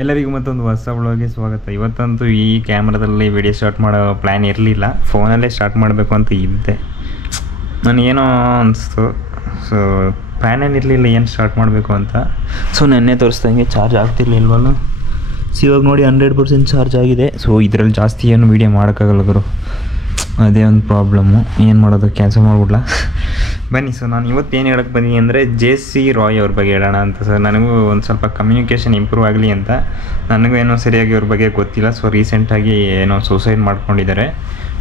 ಎಲ್ಲರಿಗೂ ಮತ್ತೊಂದು ಹೊಸ ವ್ಲಾಗ್ಗೆ ಸ್ವಾಗತ. ಇವತ್ತಂತೂ ಈ ಕ್ಯಾಮ್ರಾದಲ್ಲಿ ವಿಡಿಯೋ ಸ್ಟಾರ್ಟ್ ಮಾಡೋ ಪ್ಲ್ಯಾನ್ ಇರಲಿಲ್ಲ, ಫೋನಲ್ಲೇ ಸ್ಟಾರ್ಟ್ ಮಾಡಬೇಕು ಅಂತ ಇದ್ದೆ. ನನಗೇನೋ ಅನಿಸ್ತು, ಸೊ ಪ್ಲ್ಯಾನ್ ಏನಿರಲಿಲ್ಲ ಏನು ಸ್ಟಾರ್ಟ್ ಮಾಡಬೇಕು ಅಂತ. ಸೊ ನೆನ್ನೆ ತೋರಿಸ್ದಂಗೆ ಚಾರ್ಜ್ ಆಗ್ತಿರ್ಲಿಲ್ವಲ್ಲ. ಸೊ ಇವಾಗ ನೋಡಿ 100% ಚಾರ್ಜ್ ಆಗಿದೆ. ಸೊ ಇದರಲ್ಲಿ ಜಾಸ್ತಿ ಏನು ವೀಡಿಯೋ ಮಾಡೋಕ್ಕಾಗಲ್ಲ ಗುರು, ಅದೇ ಒಂದು ಪ್ರಾಬ್ಲಮ್ಮು. ಏನು ಮಾಡೋದು, ಕ್ಯಾನ್ಸಲ್ ಮಾಡಿಬಿಡ್ಲ. ಬನ್ನಿ. ಸೊ ನಾನು ಇವತ್ತು ಏನು ಹೇಳಕ್ಕೆ ಬಂದೀನಿ ಅಂದರೆ JC ರಾಯ್ ಅವ್ರ ಬಗ್ಗೆ ಹೇಳೋಣ ಅಂತ. ಸರ್ ನನಗೂ ಒಂದು ಸ್ವಲ್ಪ ಕಮ್ಯುನಿಕೇಷನ್ ಇಂಪ್ರೂವ್ ಆಗಲಿ ಅಂತ. ನನಗೂ ಏನೋ ಸರಿಯಾಗಿ ಅವ್ರ ಬಗ್ಗೆ ಗೊತ್ತಿಲ್ಲ. ಸೊ ರೀಸೆಂಟಾಗಿ ಏನೋ ಸೂಸೈಡ್ ಮಾಡ್ಕೊಂಡಿದ್ದಾರೆ.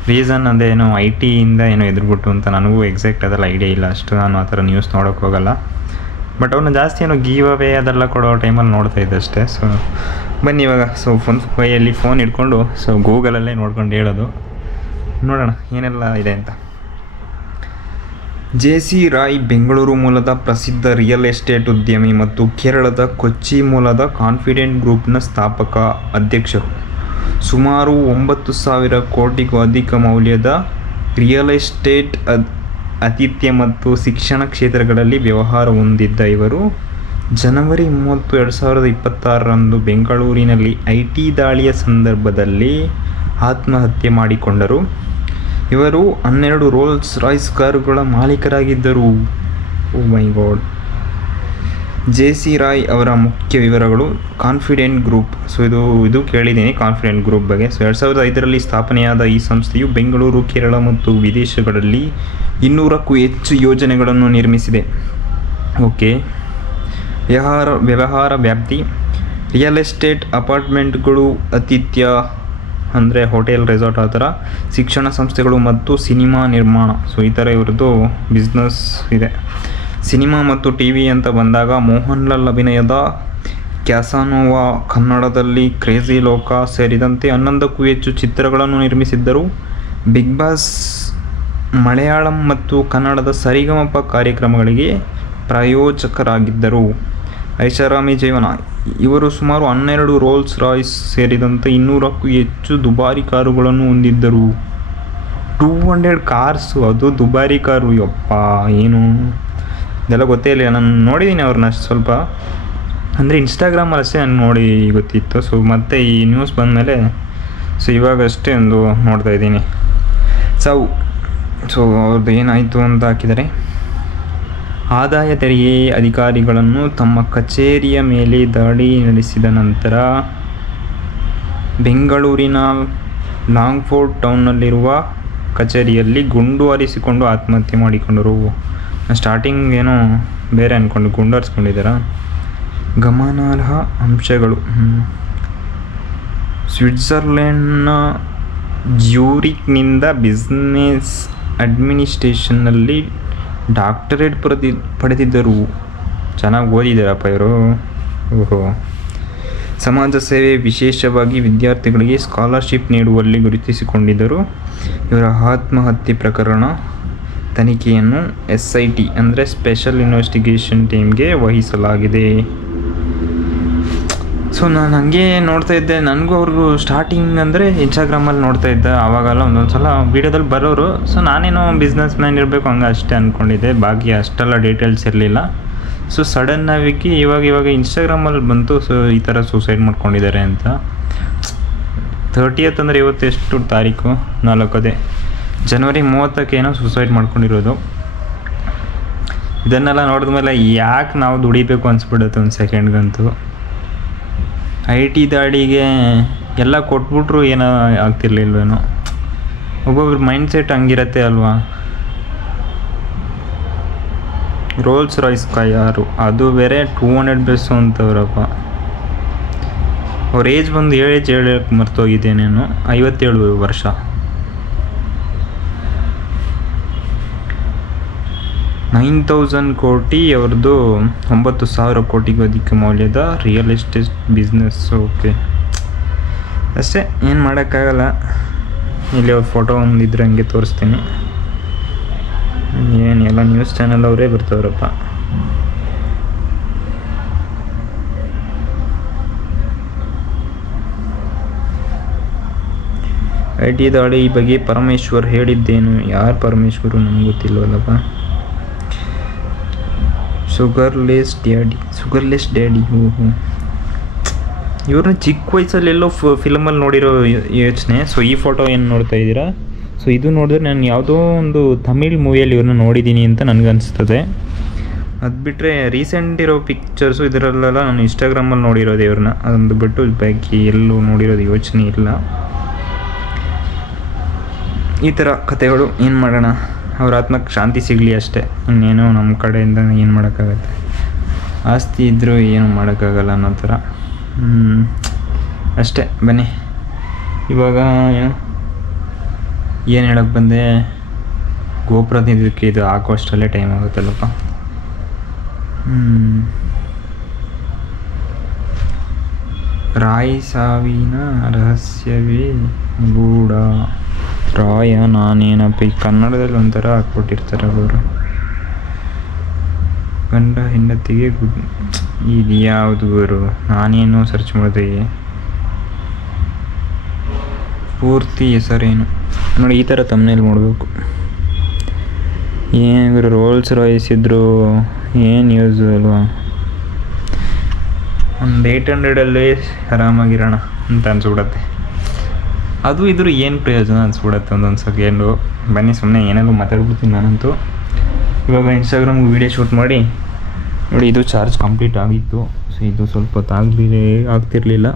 ರೀಸನ್ ಅದೇನೋ IT ಇಂದ ಏನೋ ಎದುರುಬಿಟ್ಟು ಅಂತ. ನನಗೂ ಎಕ್ಸಾಕ್ಟ್ ಅದೆಲ್ಲ ಐಡಿಯಾ ಇಲ್ಲ, ಅಷ್ಟು ನಾನು ಆ ಥರ ನ್ಯೂಸ್ ನೋಡೋಕ್ಕೆ ಹೋಗಲ್ಲ. ಬಟ್ ಅವನ್ನ ಜಾಸ್ತಿ ಏನೋ ಗೀವ್ ಅವೇ ಅದೆಲ್ಲ ಕೊಡೋ ಟೈಮಲ್ಲಿ ನೋಡ್ತಾ ಇದ್ದೆ ಅಷ್ಟೇ. ಸೊ ಬನ್ನಿ ಇವಾಗ. ಸೊ ಕೈಯಲ್ಲಿ ಫೋನ್ ಇಟ್ಕೊಂಡು ಸೊ ಗೂಗಲಲ್ಲೇ ನೋಡ್ಕೊಂಡು ಹೇಳೋದು, ನೋಡೋಣ ಏನೆಲ್ಲ ಇದೆ ಅಂತ. JC ರಾಯ್ ಬೆಂಗಳೂರು ಮೂಲದ ಪ್ರಸಿದ್ಧ ರಿಯಲ್ ಎಸ್ಟೇಟ್ ಉದ್ಯಮಿ ಮತ್ತು ಕೇರಳದ ಕೊಚ್ಚಿ ಮೂಲದ ಕಾನ್ಫಿಡೆಂಟ್ ಗ್ರೂಪ್ನ ಸ್ಥಾಪಕ ಅಧ್ಯಕ್ಷರು. ಸುಮಾರು 9,000 ಕೋಟಿಗೂ ಅಧಿಕ ಮೌಲ್ಯದ ರಿಯಲ್ ಎಸ್ಟೇಟ್, ಆತಿಥ್ಯ ಮತ್ತು ಶಿಕ್ಷಣ ಕ್ಷೇತ್ರಗಳಲ್ಲಿ ವ್ಯವಹಾರ ಹೊಂದಿದ್ದ ಇವರು ಜನವರಿ 30, 2026ರಂದು ಬೆಂಗಳೂರಿನಲ್ಲಿ IT ದಾಳಿಯ ಸಂದರ್ಭದಲ್ಲಿ ಆತ್ಮಹತ್ಯೆ ಮಾಡಿಕೊಂಡರು. ಇವರು 12 ರೋಲ್ಸ್ ರಾಯ್ಸ್ ಕಾರುಗಳ ಮಾಲೀಕರಾಗಿದ್ದರು. ಓ ಮೈ ಗಾಡ್. JC ರಾಯ್ ಅವರ ಮುಖ್ಯ ವಿವರಗಳು. Confident group. ಸೊ ಇದು ಕೇಳಿದ್ದೀನಿ ಕಾನ್ಫಿಡೆಂಟ್ ಗ್ರೂಪ್ ಬಗ್ಗೆ. ಸೊ 2005ರಲ್ಲಿ ಸ್ಥಾಪನೆಯಾದ ಈ ಸಂಸ್ಥೆಯು ಬೆಂಗಳೂರು, ಕೇರಳ ಮತ್ತು ವಿದೇಶಗಳಲ್ಲಿ 200ಕ್ಕೂ ಹೆಚ್ಚು ಯೋಜನೆಗಳನ್ನು ನಿರ್ಮಿಸಿದೆ. ಓಕೆ. ವ್ಯವಹಾರ ವ್ಯಾಪ್ತಿ: ರಿಯಲ್ ಎಸ್ಟೇಟ್, ಅಪಾರ್ಟ್ಮೆಂಟ್ಗಳು, ಆತಿಥ್ಯ ಅಂದರೆ ಹೋಟೆಲ್, ರೆಸಾರ್ಟ್ ಆ ಥರ, ಶಿಕ್ಷಣ ಸಂಸ್ಥೆಗಳು ಮತ್ತು ಸಿನಿಮಾ ನಿರ್ಮಾಣ. ಸೊ ಈ ಥರ ಇವ್ರದ್ದು ಬಿಸ್ನೆಸ್ ಇದೆ. ಸಿನಿಮಾ ಮತ್ತು TV ಅಂತ ಬಂದಾಗ ಮೋಹನ್ಲಾಲ್ ಅಭಿನಯದ ಕ್ಯಾಸನೋವಾ, ಕನ್ನಡದಲ್ಲಿ ಕ್ರೇಜಿ ಲೋಕ ಸೇರಿದಂತೆ 11ಕ್ಕೂ ಹೆಚ್ಚು ಚಿತ್ರಗಳನ್ನು ನಿರ್ಮಿಸಿದ್ದರು. ಬಿಗ್ ಬಾಸ್, ಮಲಯಾಳಂ ಮತ್ತು ಕನ್ನಡದ ಸರಿಗಮಪ ಕಾರ್ಯಕ್ರಮಗಳಿಗೆ ಪ್ರಾಯೋಜಕರಾಗಿದ್ದರು. ಐಷಾರಾಮಿ ಜೀವನ: ಇವರು ಸುಮಾರು 12 ರೋಲ್ಸ್ ರಾಯ್ಸ್ ಸೇರಿದಂತೆ 200ಕ್ಕೂ ಹೆಚ್ಚು ದುಬಾರಿ ಕಾರುಗಳನ್ನು ಹೊಂದಿದ್ದರು. 200 ಕಾರ್ಸು, ಅದು ದುಬಾರಿ ಕಾರು. ಯಪ್ಪ, ಏನು ಇದೆಲ್ಲ ಗೊತ್ತೇ ಇಲ್ಲ. ನಾನು ನೋಡಿದ್ದೀನಿ ಅವ್ರನ್ನ ಅಷ್ಟು ಸ್ವಲ್ಪ, ಅಂದರೆ ಇನ್ಸ್ಟಾಗ್ರಾಮಲ್ಲಿ ಅಷ್ಟೇ ನಾನು ನೋಡಿ ಗೊತ್ತಿತ್ತು. ಸೊ ಮತ್ತೆ ಈ ನ್ಯೂಸ್ ಬಂದಮೇಲೆ ಸೊ ಇವಾಗಷ್ಟೇ ಒಂದು ನೋಡ್ತಾ ಇದ್ದೀನಿ. ಸೊ ಅವ್ರದ್ದು ಏನಾಯಿತು ಅಂತ ಹಾಕಿದ್ದಾರೆ. ಆದಾಯ ತೆರಿಗೆ ಅಧಿಕಾರಿಗಳನ್ನು ತಮ್ಮ ಕಚೇರಿಯ ಮೇಲೆ ದಾಳಿ ನಡೆಸಿದ ನಂತರ ಬೆಂಗಳೂರಿನ ಲಾಂಗ್ಫೋರ್ಟ್ ಟೌನ್ನಲ್ಲಿರುವ ಕಚೇರಿಯಲ್ಲಿ ಗುಂಡು ಹಾರಿಸಿಕೊಂಡು ಆತ್ಮಹತ್ಯೆ ಮಾಡಿಕೊಂಡರು. ಸ್ಟಾರ್ಟಿಂಗ್ ಏನೋ ಬೇರೆ ಅಂದ್ಕೊಂಡು ಗುಂಡು ಹಾರಿಸ್ಕೊಂಡಿದ್ದಾರಾ. ಗಮನಾರ್ಹ ಅಂಶಗಳು: ಸ್ವಿಟ್ಜರ್ಲೆಂಡ್ನ ಜ್ಯೂರಿಕ್ನಿಂದ ಬಿಸ್ನೆಸ್ ಅಡ್ಮಿನಿಸ್ಟ್ರೇಷನ್ನಲ್ಲಿ ಡಾಕ್ಟರೇಟ್ ಪಡೆದಿದ್ದರು. ಚೆನ್ನಾಗಿ ಓದಿದ್ದಾರಪ್ಪ ಇವರು. ಓಹೋ. ಸಮಾಜ ಸೇವೆ, ವಿಶೇಷವಾಗಿ ವಿದ್ಯಾರ್ಥಿಗಳಿಗೆ ಸ್ಕಾಲರ್ಶಿಪ್ ನೀಡುವಲ್ಲಿ ಗುರುತಿಸಿಕೊಂಡಿದ್ದರು. ಇವರ ಆತ್ಮಹತ್ಯೆ ಪ್ರಕರಣ ತನಿಖೆಯನ್ನು SIT ಅಂದರೆ ಸ್ಪೆಷಲ್ ಇನ್ವೆಸ್ಟಿಗೇಷನ್ ಟೀಮ್ಗೆ ವಹಿಸಲಾಗಿದೆ. ಸೊ ನಾನು ಹಾಗೆ ನೋಡ್ತಾ ಇದ್ದೆ. ನನಗೂ ಅವ್ರಿಗೂ ಸ್ಟಾರ್ಟಿಂಗ್ ಅಂದರೆ ಇನ್ಸ್ಟಾಗ್ರಾಮಲ್ಲಿ ನೋಡ್ತಾ ಇದ್ದೆ. ಆವಾಗೆಲ್ಲ ಒಂದೊಂದು ಸಲ ವೀಡಿಯೋದಲ್ಲಿ ಬರೋರು. ಸೊ ನಾನೇನೋ ಬಿಸ್ನೆಸ್ ಮ್ಯಾನ್ ಇರಬೇಕು ಹಂಗೆ ಅಷ್ಟೇ ಅಂದ್ಕೊಂಡಿದ್ದೆ. ಬಾಕಿ ಅಷ್ಟೆಲ್ಲ ಡೀಟೇಲ್ಸ್ ಇರಲಿಲ್ಲ. ಸೊ ಸಡನ್ನಾಗಿ ಇವಾಗ ಇನ್ಸ್ಟಾಗ್ರಾಮಲ್ಲಿ ಬಂತು. ಸೊ ಈ ಥರ ಸೂಸೈಡ್ ಮಾಡ್ಕೊಂಡಿದ್ದಾರೆ ಅಂತ. 30th ಅಂದರೆ ಇವತ್ತು ಎಷ್ಟು ತಾರೀಕು? 4. ಜನವರಿ 30ಕ್ಕೆ ಏನೋ ಸೂಸೈಡ್ ಮಾಡ್ಕೊಂಡಿರೋದು. ಇದನ್ನೆಲ್ಲ ನೋಡಿದ್ಮೇಲೆ ಯಾಕೆ ನಾವು ದುಡಿಬೇಕು ಅನಿಸ್ಬಿಡುತ್ತೆ ಒಂದು ಸೆಕೆಂಡ್ಗಂತೂ. IT ದಾಳಿಗೆ ಎಲ್ಲ ಕೊಟ್ಬಿಟ್ರು ಏನೋ ಆಗ್ತಿರ್ಲಿಲ್ವೇನೋ. ಒಬ್ಬೊಬ್ರ ಮೈಂಡ್ಸೆಟ್ ಹಂಗಿರತ್ತೆ ಅಲ್ವಾ. ರೋಲ್ಸ್ ರಾಯ್ಸ್ ಕಾರು, ಅದು ಬೇರೆ 200 ಬೆಸ್ಸು ಅಂತವ್ರಪ್ಪ. ಅವ್ರ ಏಜ್ ಬಂದು ಹೇಳಕ್ಕೆ ಮರ್ತೋಗಿದ್ದೇನೇನು, 57 ವರ್ಷ. $9,000 ಕೋಟಿ ಅವ್ರದ್ದು. 9,000 ಕೋಟಿಗೂ ಅಧಿಕ ಮೌಲ್ಯದ ರಿಯಲ್ ಎಸ್ಟೇಟ್ ಬಿಸ್ನೆಸ್. ಓಕೆ, ಅಷ್ಟೇ, ಏನು ಮಾಡೋಕ್ಕಾಗಲ್ಲ. ಇಲ್ಲಿ ಅವ್ರ ಫೋಟೋ ಒಂದಿದ್ರೆ ಹಂಗೆ ತೋರಿಸ್ತೀನಿ. ಏನು ಎಲ್ಲ ನ್ಯೂಸ್ ಚಾನಲ್ ಅವರೇ ಬರ್ತಾವ್ರಪ್ಪ. IT ದಾಳಿ ಬಗ್ಗೆ ಪರಮೇಶ್ವರ್ ಹೇಳಿದ್ದೇನು? ಯಾರು ಪರಮೇಶ್ವರು? ನಮ್ಗೆ ಗೊತ್ತಿಲ್ವಲ್ಲಪ್ಪ. Sugarless daddy. ಓಹೋ, ಇವ್ರನ್ನ ಚಿಕ್ಕ ವಯಸ್ಸಲ್ಲಿ ಎಲ್ಲೋ ಫಿಲಮಲ್ಲಿ ನೋಡಿರೋ ಯೋಚನೆ. ಸೊ ಈ ಫೋಟೋ ಏನು ನೋಡ್ತಾ ಇದ್ದೀರಾ, ಸೊ ಇದು ನೋಡಿದ್ರೆ ನಾನು ಯಾವುದೋ ಒಂದು ತಮಿಳ್ ಮೂವಿಯಲ್ಲಿ ಇವ್ರನ್ನ ನೋಡಿದ್ದೀನಿ ಅಂತ ನನಗನ್ನಿಸ್ತದೆ. ಅದು ಬಿಟ್ಟರೆ ರೀಸೆಂಟ್ ಇರೋ ಪಿಕ್ಚರ್ಸು ಇದರಲ್ಲೆಲ್ಲ ನಾನು ಇನ್ಸ್ಟಾಗ್ರಾಮಲ್ಲಿ ನೋಡಿರೋದು ಇವ್ರನ್ನ, ಅದೊಂದು ಬಿಟ್ಟು ಬಾಕಿ ಎಲ್ಲೂ ನೋಡಿರೋದು ಯೋಚನೆ ಇಲ್ಲ. ಈ ಥರ ಕಥೆಗಳು, ಏನು ಮಾಡೋಣ, ಅವ್ರ ಆತ್ಮಕ್ಕೆ ಶಾಂತಿ ಸಿಗಲಿ ಅಷ್ಟೇ. ಇನ್ನೇನೋ ನಮ್ಮ ಕಡೆಯಿಂದ ಏನು ಮಾಡೋಕ್ಕಾಗತ್ತೆ, ಆಸ್ತಿ ಇದ್ದರೂ ಏನು ಮಾಡೋಕ್ಕಾಗಲ್ಲ ಅನ್ನೋ ಥರ. ಅಷ್ಟೇ. ಬನ್ನಿ ಇವಾಗ ಏನು ಹೇಳೋಕ್ಕೆ ಬಂದೆ, ಗೋಪುರದ ಇದಕ್ಕೆ ಇದು ಹಾಕೋ ಅಷ್ಟರಲ್ಲೇ ಟೈಮ್ ಆಗುತ್ತಲ್ಲಪ್ಪ. ರಾಯ್ ಸಾವಿನ ರಹಸ್ಯವೇ ಗೂಢ. ರಾಯ ನಾನೇನಪ್ಪ, ಈ ಕನ್ನಡದಲ್ಲಿ ಒಂಥರ ಹಾಕ್ಬಿಟ್ಟಿರ್ತಾರೆ ಅವರು. ಗಂಡ ಹೆಂಡತಿಗೆ ಇದು ಯಾವುದು ಗುರು, ನಾನೇನು ಸರ್ಚ್ ಮಾಡಿದೆ, ಪೂರ್ತಿ ಹೆಸರೇನು ನೋಡಿ. ಈ ಥರ ತಮ್ಮನೇಲಿ ನೋಡಬೇಕು. ಏನು ರೋಲ್ಸ್ ರಾಯ್ಸ್ ಇದ್ದರು ಏನು ಯೂಸು ಅಲ್ವಾ. ಒಂದು 800 ಆರಾಮಾಗಿರೋಣ ಅಂತ ಅನ್ಸ್ಬಿಡತ್ತೆ. ಅದು ಇದ್ರ ಏನು ಪ್ರಯೋಜನ ಅನ್ಸ್ಬಿಡತ್ತೆ ಒಂದೊಂದು ಸೆಕೆಂಡು. ಬನ್ನಿ ಸುಮ್ಮನೆ ಏನೆಲ್ಲೂ ಮಾತಾಡ್ಬಿಡ್ತೀನಿ ನಾನಂತೂ. ಇವಾಗ ಇನ್ಸ್ಟಾಗ್ರಾಮ್ಗೆ ವೀಡಿಯೋ ಶೂಟ್ ಮಾಡಿ ನೋಡಿ, ಇದು ಚಾರ್ಜ್ ಕಂಪ್ಲೀಟ್ ಆಗಿತ್ತು. ಸೊ ಇದು ಸ್ವಲ್ಪ ಹೊತ್ತು ಆಗ್ತಿರಲಿಲ್ಲ.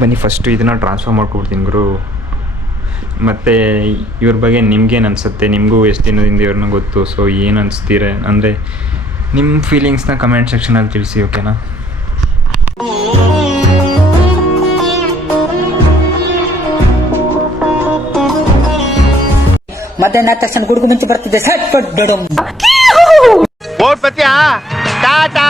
ಬನ್ನಿ ಫಸ್ಟು ಇದನ್ನು ಟ್ರಾನ್ಸ್ಫರ್ ಮಾಡ್ಕೊಡ್ತೀನಿ ಗುರು. ಮತ್ತು ಇವ್ರ ಬಗ್ಗೆ ನಿಮ್ಗೇನು ಅನಿಸುತ್ತೆ, ನಿಮಗೂ ಎಷ್ಟು ದಿನದಿಂದ ಇವ್ರನ್ನ ಗೊತ್ತು. ಸೊ ಏನು ಅನಿಸ್ತೀರ ಅಂದರೆ ನಿಮ್ಮ ಫೀಲಿಂಗ್ಸ್ನ ಕಮೆಂಟ್ ಸೆಕ್ಷನಲ್ಲಿ ತಿಳಿಸಿ, ಓಕೆನಾ. ಮಧ್ಯಾಹ್ನ ತಕ್ಷಣ ಗುಡುಗು ಮಿಂಚು ಬರ್ತಿದೆ. ಸಟ್ ಪಟ್ ಡಡಮ್. ಓಟ್ ಬತ್ತೀಯಾ ಟಾಟಾ.